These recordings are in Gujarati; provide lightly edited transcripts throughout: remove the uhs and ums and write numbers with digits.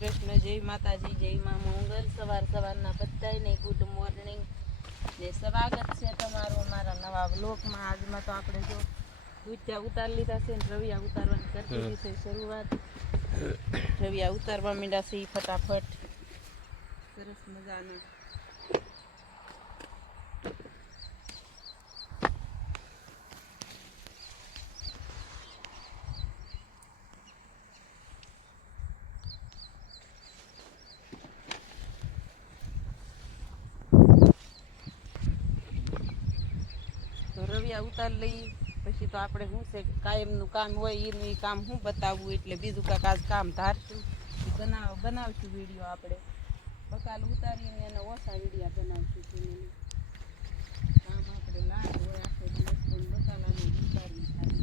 કૃષ્ણ, જય માતાજી, જય માં મંગલ. સવારના બધાને ગુડ મોર્નિંગ ને સ્વાગત છે તમારું અમારા નવા વ્લોગમાં. આજમાં તો આપણે જો દૂધિયા ઉતારી લીધા છે ને રવિયા ઉતારવાની કરતી છે શરૂઆત. રવિયા ઉતારવા માંડ્યા છે ફટાફટ, સરસ મજાના. રવિયા ઉતાર લઈ પછી તો આપણે શું છે કાયમનું કામ હોય એનું એ કામ શું બતાવવું, એટલે બીજું કાંઈક આજ કામ ધારશું બનાવશું વિડીયો. આપણે બકાલ ઉતારીને એને ઓછા વિડીયા બનાવશું. કામ આપણે લાડ હોય આખો દિવસ પણ બકાલાનું ઉતારવું થાય.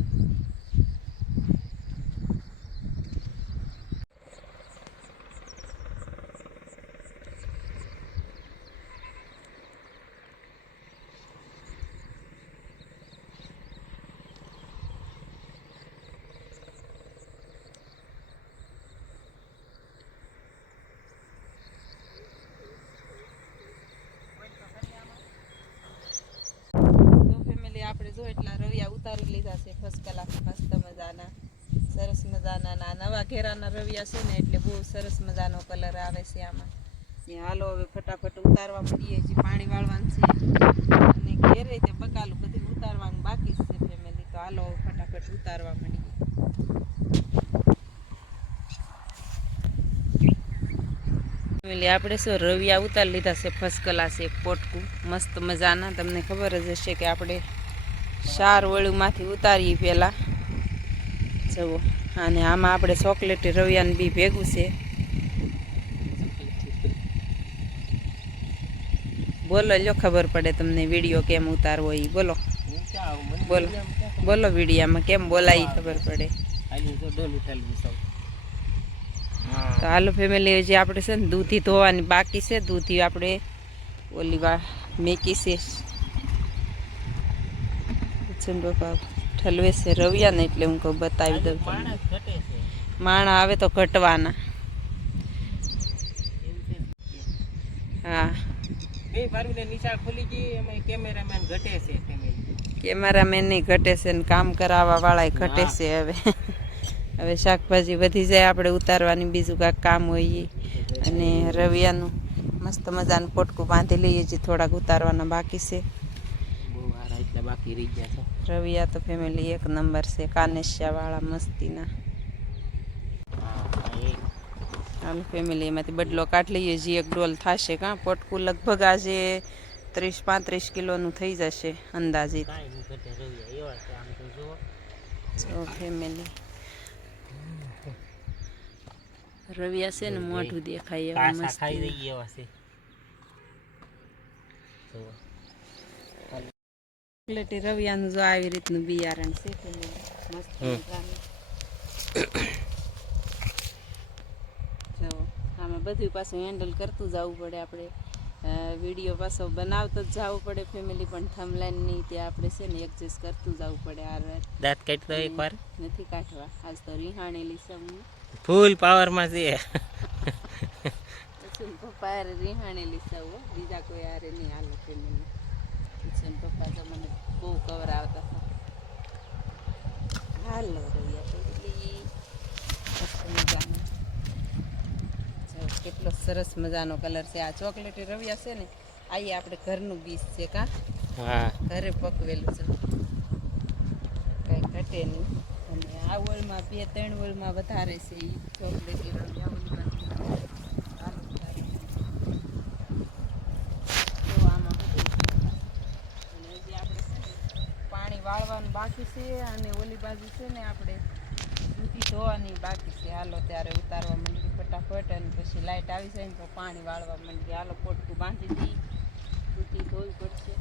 આપણે જો એટલા રવિયા ઉતારી લીધા છે ફર્સ્ટ ક્લાસ, મસ્ત મજાના, સરસ મજાના. નવા ઘેરાના રવિયા છે ને એટલે બહુ સરસ મજાનો કલર આવે છે આમાં. ને હાલો હવે ફટાફટ ઉતારવા માંડીએ. જે પાણી વાળવાનું છે અને ઘેરે તે બકાલું બધું ઉતારવાનું બાકી છે ફેમિલી. તો હાલો ફટાફટ ઉતારવા માંડીએ. આપણે શું રવિયા ઉતારી લીધા છે ફર્સ્ટ ક્લાસ, એક પોટકું મસ્ત મજાના. તમને ખબર જ હશે કે આપણે શાર વળુમાંથી ઉતારીએ પહેલાં જુઓ. અને આમાં આપણે ચોકલેટી રવિયાનું બી ભેગું છે. બોલો લો, ખબર પડે તમને વિડીયો કેમ ઉતારવો એ. બોલો બોલો બોલો, વિડીયામાં કેમ બોલાય ખબર પડે. તો હાલો ફેમિલી, જે આપણે છે ને દૂધી ધોવાની બાકી છે. દૂધી આપણે ઓલી મેકી છે ઠલવે છે રવિયા ને, એટલે હું કહું બતાવી દઉં. માણા આવે તો ઘટવાના. હા, કેમેરામેન નહીં ઘટે છે ને કામ કરાવવા વાળા ઘટે છે. હવે શાકભાજી વધી જાય આપણે ઉતારવાની, બીજું કાંઈક કામ હોય. અને રવિયાનું મસ્ત મજાનું પોટકું બાંધી લઈએ. જે થોડાક ઉતારવાના બાકી છે. રવિયા તો ફેમિલી એક નંબર છે, કાનેશિયા વાળા મસ્તીના. હાલ ફેમિલી, એમાંથી બદલો કાઢી લઈએ. જે એક ડોલ થશે કાં પોટકું લગભગ આજે 30-35 કિલોનું થઈ જશે અંદાજિત. જો ફેમિલી, રવિયા છે ને મોઢું દેખાય એવા મસ્ત. ચોકલેટી રવિયાનું જો આવી રીતનું બિયારણ છે મસ્ત મજાનું. જો આમાં બધું પાછું હેન્ડલ કરતું જવું પડે આપણે. વિડીયો પાછો બનાવતો જ જવું પડે ફેમિલી, પણ થમલાઈનની ત્યાં આપણે છે ને એડજસ્ટ કરતું જવું પડે. દાંત કાઢી દો એકવાર. નથી કાઢવા, આજ તો રીહાણેલી છે હું ફૂલ પાવરમાં છે. પપ્પા યાર રીહાણેલી છે, બીજા કોઈ યારે નહીં. હાલો ફેમિલી, પપ્પા તો મને બહુ કવર આવતા હતા. હાલો રવિયા મજાનો, કેટલો સરસ મજાનો કલર છે. આ ચોકલેટી રવિયા છે ને, આ આપણે ઘરનું બીજ છે કાં. હા, ઘરે પકવેલું છે, કઈ ઘટે નહીં. અને આ વળમાં 2-3 વળમાં વધારે છે એ ચોકલેટી રવિયા. વાળવાનું બાકી છે અને ઓલી બાજુ છે ને આપણે દૂધી ધોવાની બાકી છે. હાલો ત્યારે ઉતારવા માંડીએ ફટાફટ, અને પછી લાઇટ આવી જાય ને તો પાણી વાળવા માંડીએ. હાલો પોટકું બાંધી દઈએ, દૂધી ધોવી પડશે.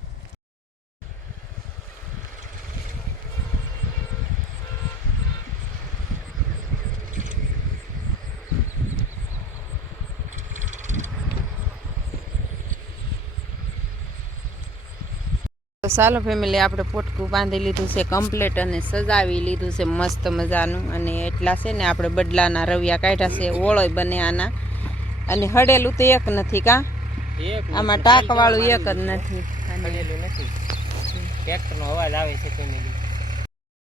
તો ચાલો ફેમિલી, આપણે પોટકું બાંધી લીધું છે કમ્પ્લીટ અને સજાવી લીધું છે મસ્ત મજાનું. અને એટલા છે ને આપણે બદલાના રવિયા કાઢ્યા છે, ઓળોય બને આના. અને હડેલું તો એક નથી કા, આમાં ટાંકવાળું એક જ નથી. ટ્રેક્ટરનો અવાજ આવે છે ફેમિલી.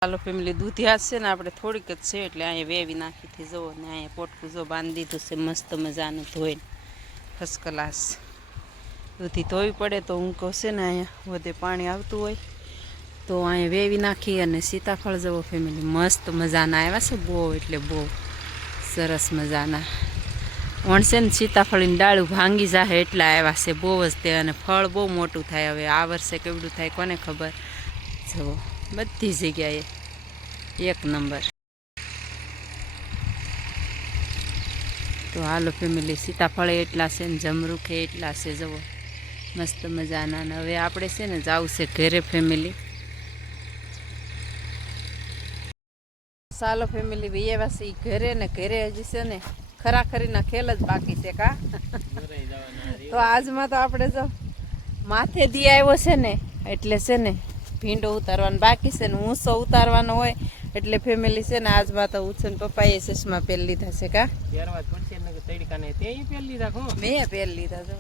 ચાલો ફેમિલી, દૂધિયા છે ને આપણે થોડીક જ છે એટલે અહીંયા વેવી નાખીથી જુઓ ને અહીંયા પોટકું જો બાંધી દીધું છે મસ્ત મજાનું ધોઈને ફર્સ્ટ ક્લાસ. દૂધી ધોવી પડે તો હું કહું છે ને અહીંયા વધે પાણી આવતું હોય તો અહીંયા વેવી નાખી. અને સીતાફળ જવો ફેમિલી મસ્ત મજાના આવ્યા છે, બહુ એટલે બહુ સરસ મજાના. વણશે ને સીતાફળીની ડાળું ભાંગી જાય એટલા આવ્યા છે, બહુ જ તે. અને ફળ બહુ મોટું થાય. હવે આ વર્ષે કેવડું થાય કોને ખબર. જુઓ બધી જગ્યાએ એક નંબર. તો હાલો ફેમિલી, સીતાફળ એટલા છે ને જમરૂખે એટલા છે જુઓ મસ્ત મજાના. ને હવે આપણે છે ને જવું છે ઘરે ફેમિલી. ચાલો ફેમિલી, ભાઈ એવા છે ઘરે ને ઘરે હજી છે ને ખરાખરીના ખેલ જ બાકી છે કા. તો આજમાં તો આપણે જો માથે દી આવ્યો છે ને એટલે છે ને ભીંડો ઉતારવાનો બાકી છે ને ઊંસો ઉતારવાનો હોય એટલે ફેમિલી છે ને આજમાં તો ઉછન પપ્પાએ ચશ્મા પહેરી લીધા છે કા. મેં પહેરી લીધા જો.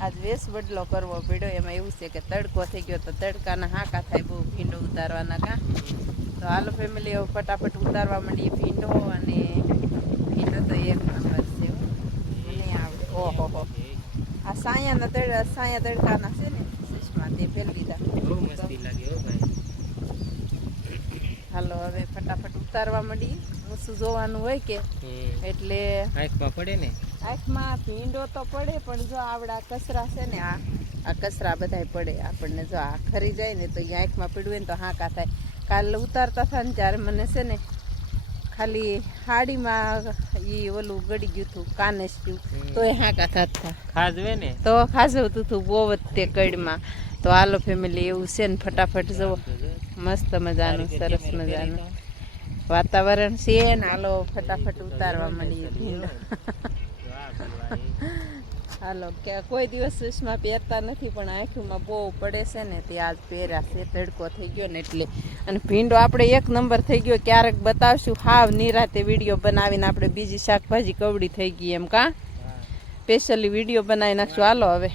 આજ વેશ બદલો કરવો પડ્યો. એમાં એવું છે કે તડકો થઈ ગયો તો તડકાના હાકા થાય બહુ ભીંડો ઉતારવાના કા. તો હાલો ફેમિલી, હવે ફટાફટ ઉતારવા માંડીએ ભીંડો. અને ભીંડો તો એક નંબર છે, નહીં આવડે. ઓહો, આ સાયા તડકાના છે ને ચશ્મા તે પહેરી લીધા. હાલો હવે ફટાફટ ઉતારવા માંડીએ. ઊંચું જોવાનું હોય કે એટલે આંખમાં પડે ને. આંખમાં ભીંડો તો પડે પણ જો આવડા કચરા છે ને આ કચરા બધા પડે આપણને. જો આ ખરી જાય ને તો એ આંખમાં પડ્યું હોય ને તો હાંકા થાય. કાલે ઉતારતા હતા ને ત્યારે મને છે ને ખાલી હાડીમાં એ ઓલું ગળી ગયું હતું કાનેસ ગયું તો એ હાંકા થતા ખાજવે ને તો ખાજવતું હતું બહુ જ તે કડમાં. તો હાલો ફેમિલી, એવું છે ને ફટાફટ જુઓ મસ્ત મજાનું સરસ મજાનું વાતાવરણ છે ને. હાલો ફટાફટ ઉતારવા મળીએ ભીંડો. હાલો કે કોઈ દિવસ ચશ્મા પહેરતા નથી પણ આંખમાં બહુ પડે છે ને તે આજ પહેર્યા છે. તડકો થઈ ગયો ને એટલે. અને ભીંડો આપણે એક નંબર થઈ ગયો. ક્યારેક બતાવશું હાવ નિરાતે વિડીયો બનાવીને. આપણે બીજી શાકભાજી કવડી થઈ ગઈ એમ કા સ્પેશિયલી વિડીયો બનાવી નાખશું. હાલો હવે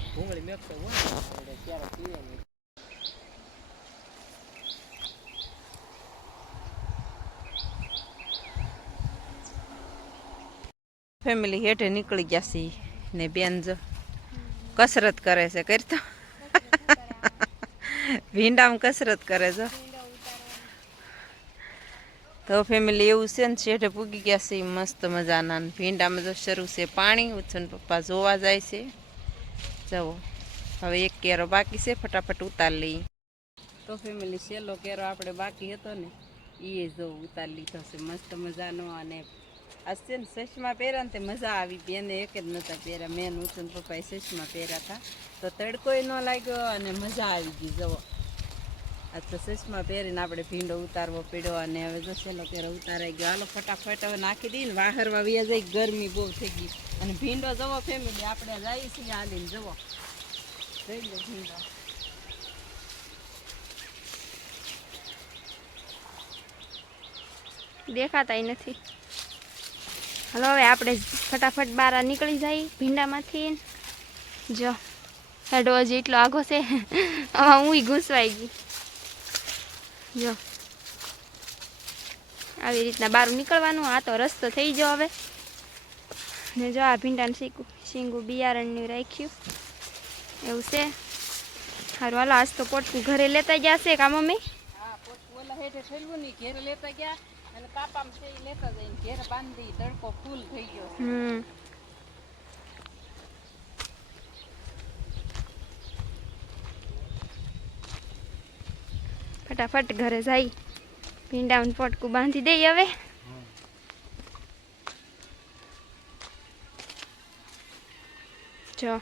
ફેમિલી હેઠે નીકળી ગયા છે ને બેન જો કસરત કરે છે. કરતો ભીંડામાં કસરત કરે છે. તો ફેમિલી એવું છે ને શેઠે પૂગી ગયા છે મસ્ત મજાના. ભીંડામાં જો શરૂ છે પાણી. ઉછન પપ્પા જોવા જાય છે. જવો હવે એક કેરો બાકી છે, ફટાફટ ઉતાર લઈએ. તો ફેમિલી છેલ્લો કેરો આપણે બાકી હતો ને એ જો ઉતાર લીધો છે મસ્ત મજાનો. અને આજ છે ને ચશ્મા પહેર્યા ને તે મજા આવી. બેને એક જ નહોતા પહેર્યા, મેં ઉછન પપ્પાએ ચશ્મા પહેર્યા હતા તો તડકોય ન લાગ્યો અને મજા આવી ગઈ. જવો આ તો ચશ્મા પહેરીને આપણે ભીંડો ઉતારવો પડ્યો. અને હવે જો છેલ્લો કેરો ઉતારાઈ ગયો. હાલો ફટાફટ હવે નાખી દઈએ ને વાહરવા વ્યા જાય. ગરમી બહુ થઈ ગઈ. અને ભીંડો જવો ફેમિલી આપણે જઈએ છીએ હાલીને. જવો જોઈ લો ભીંડો. દેખાતા નથી. હલો હવે આપણે ફટાફટ બહાર નીકળી જઈએ ભીંડામાંથી. જો હેડો હજી એટલો આગો છે આમાં હું ઘૂસવાઈ ગઈ. જો આવી રીતના બહાર નીકળવાનું. આ તો રસ્તો થઈ ગયો હવે. ને જો આ ભીંડાનું શીંગું બિયારણનું રાખ્યું એવું છે. સારું હાલો આજ તો પોટકું ઘરે લેતા ગયા છે કા મમ્મી? હા પોટકું ઓલા હેઠે ઠેલવું નહીં ઘેરે લેતા ગયા. અને પાપામ છે એ લેતા જઈને ઘેરે બાંધી. તડકો ફૂલ થઈ ગયો. ફટાફટ ઘરે જઈ ભીંડાનું પોટકું બાંધી દઈએ હવે. જો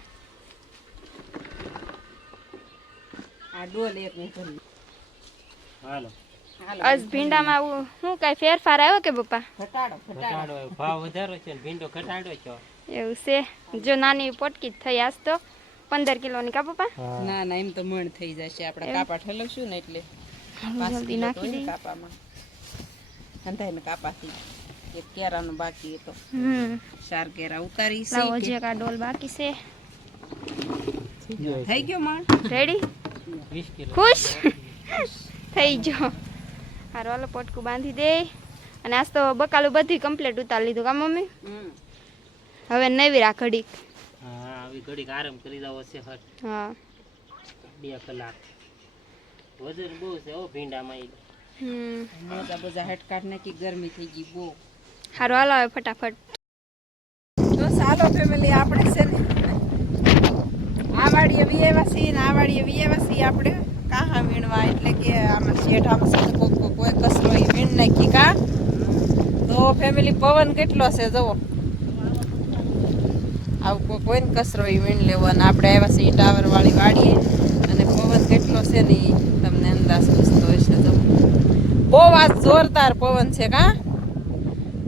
આ ડોલ એક ભરી. હાલો આજ ભીંડામાં શું કઈ ફેરફાર આવ્યો કે પપ્પા? ઘટાડો ભાવ વધારો છે, ભીંડો ઘટાડ્યો છે એવું છે. જો નાની પોટકી જ થઈ આજ તો 15 કિલોની કા પપ્પા હા ના ના એમ તો મણ થઈ જશે આપણે એમ? કાપા ઠલવશું ને એટલે હાલો, 5 જલ્દી કિલો તો નાખી હોય ને દઈએ કાપામાં અંધાઈને કાપાથી એક કેરાનું બાકી હતો 4 કેરા ઉતારી છે લાવો જે કા ડોલ બાકી છે થઈ ગયો મણ રેડી 20 કિલો ખુશ થઈ ગયો હારો હાલો પોટકું બાંધી દે અને આજ તો બકાલું બધું કમ્પ્લીટ ઉતારી લીધું કા મમ્મી હવે નવી રાખ ઘડીક હા આવી ઘડીક આરામ કરી જાવ છે હટ હા 2 કલાક વજન બહુ છે ઓ ભીંડામાં ઈ. મોજા બોજા હટકાટ નાખી ગરમી થઈ ગઈ બહુ હારો હાલો હવે ફટાફટ તો સાલો ફેમિલી આપણે છે ને આ વાડીએ વિયેવાસી ને આ વાડીએ વિયેવાસી આપણે કાહા વીણવા એટલે કે આમાં શેઠામાં છે ને કોઈ કસરો ઈ વીણ નાખી કા તો ફેમિલી પવન કેટલો છે જુઓ આવું કોઈ કસરો ઈ વીણ લેવો અને આપણે આવ્યા છીએ ટાવર વાળી વાડીએ અને પવન કેટલો છે ને ઈ તમને અંદાજ પૂછતો હશે જુઓ બહુ આજ જોરદાર પવન છે કા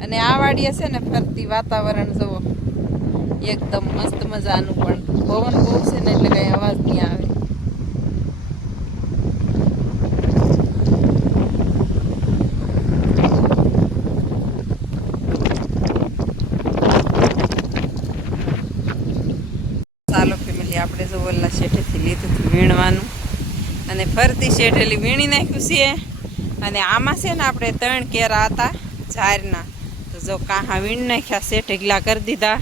અને આ વાડીએ છે ને ફરતી વાતાવરણ જુઓ એકદમ મસ્ત મજાનું પણ પવન બહુ છે ને એટલે કઈ અવાજ નહીં આવે ચાલો ફેમિલી આપણે જો ઓલા શેઠેથી લીધું હતું વીણવાનું અને ફરતી શેઠેલી વીણી નાખ્યું છે અને આમાં છે ને આપણે 3 કેરા હતા ઝારના તો જો કાહા વીણ નાખ્યા શેઠ ઢગલા કરી દીધા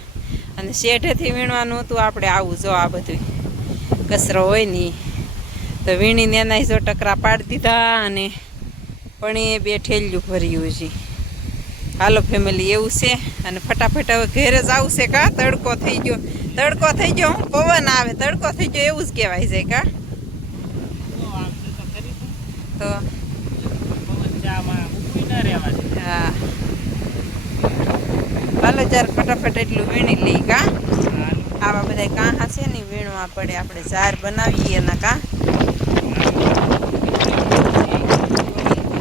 અને શેઠેથી વીણવાનું હતું આપણે આવું જો આ બધું કચરો હોય ને તો વીણીને એના જો ટકરા પાડી દીધા અને પણ એ 2 ઠેલિયું ભર્યું છે હાલો ફેમિલી એવું છે અને ફટાફટ હવે ઘરે જ આવશે કા તડકો થઈ ગયો હું પવન આવે તડકો થઈ ગયો એવું જ કહેવાય છે કા તો પવન ચામાં ઊભી ના રહેવા દે. હા હાલો જ્યારે ફટાફટ એટલું વીણી લઈ કા હાલ. આવા બધા કાંહા છે ને વીણવા પડે આપણે ઝાર બનાવીએ એના કા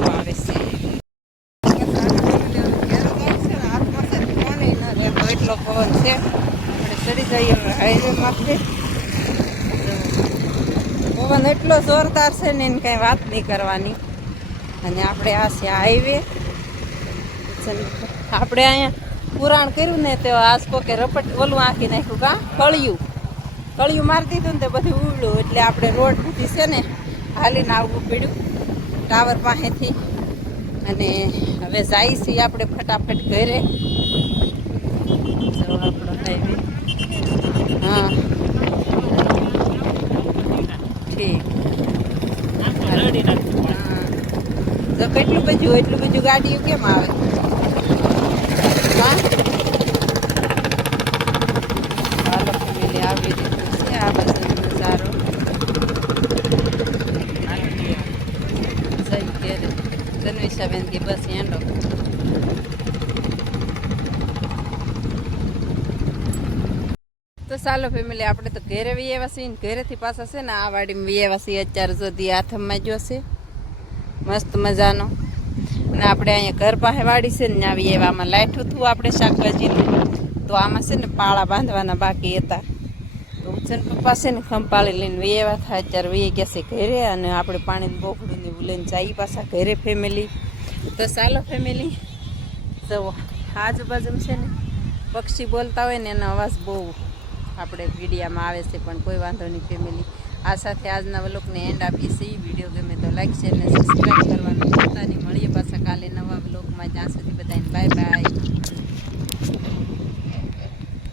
આવે છે એટલો પવન છે આપણે ચડી જઈએ હાઈવે માંથી પવન એટલો જોરદાર છે ને એની કઈ વાત નહીં કરવાની અને આપણે આ છે હાઈવે આપણે અહીંયા પુરાણ કર્યું ને તો આસકો કે રપટ ઓલું આંખી નાખ્યું કા કળિયું મારી દીધું ને તે બધું ઉડ્યું એટલે આપણે રોડ બધી છે ને હાલીને આવવું પડ્યું ટાવર પાસેથી અને હવે જાય છીએ આપણે ફટાફટ ઘરે તો આપણો હાઈવે હા ઠીક આમ તો રડી નાખવું પડે. હા તો કેટલું બધું એટલું બધું ગાડીઓ કેમ આવે હા હાલો ફેમિલી આવી રીતનું છે આ બધો નજારો સહી કે તન્વિષાબેન કે બસ હેંડો તો ચાલો ફેમિલી આપણે તો ઘરે વિયેવાસી ને ઘરેથી પાછા છે ને આ વાડીમાં વિયેવાસી અત્યારે સુધી હાથમાં જોશે મસ્ત મજાનો અને આપણે અહીંયા ઘર પાસે વાડી છે ને આવી એવામાં લાઈઠું હતું આપણે શાકભાજીનું તો આમાં છે ને પાળા બાંધવાના બાકી હતા તો ઉછન પપ્પા છે ને ખંપાળી લઈને વિયેવા થાય અત્યારે વિયે ગયા છે ઘરે અને આપણે પાણીનું બોકડું ને એવું લઈને જઈએ પાછા ઘરે ફેમિલી તો ચાલો ફેમિલી તો આજુબાજુમાં છે ને પક્ષી બોલતા હોય ને એનો અવાજ બહુ આપણે વિડીયામાં આવે છે પણ કોઈ વાંધો નહીં ફેમિલી આ સાથે આજના વ્લોગને એન્ડ આપીએ છીએ વિડીયો ગમે તો લાઈક શેર અને સબસ્ક્રાઈબ કરવાનું ભૂલતા નહીં મળીએ પાછા કાલે નવા વ્લોગમાં જ્યાં સુધી બધાને બાય બાય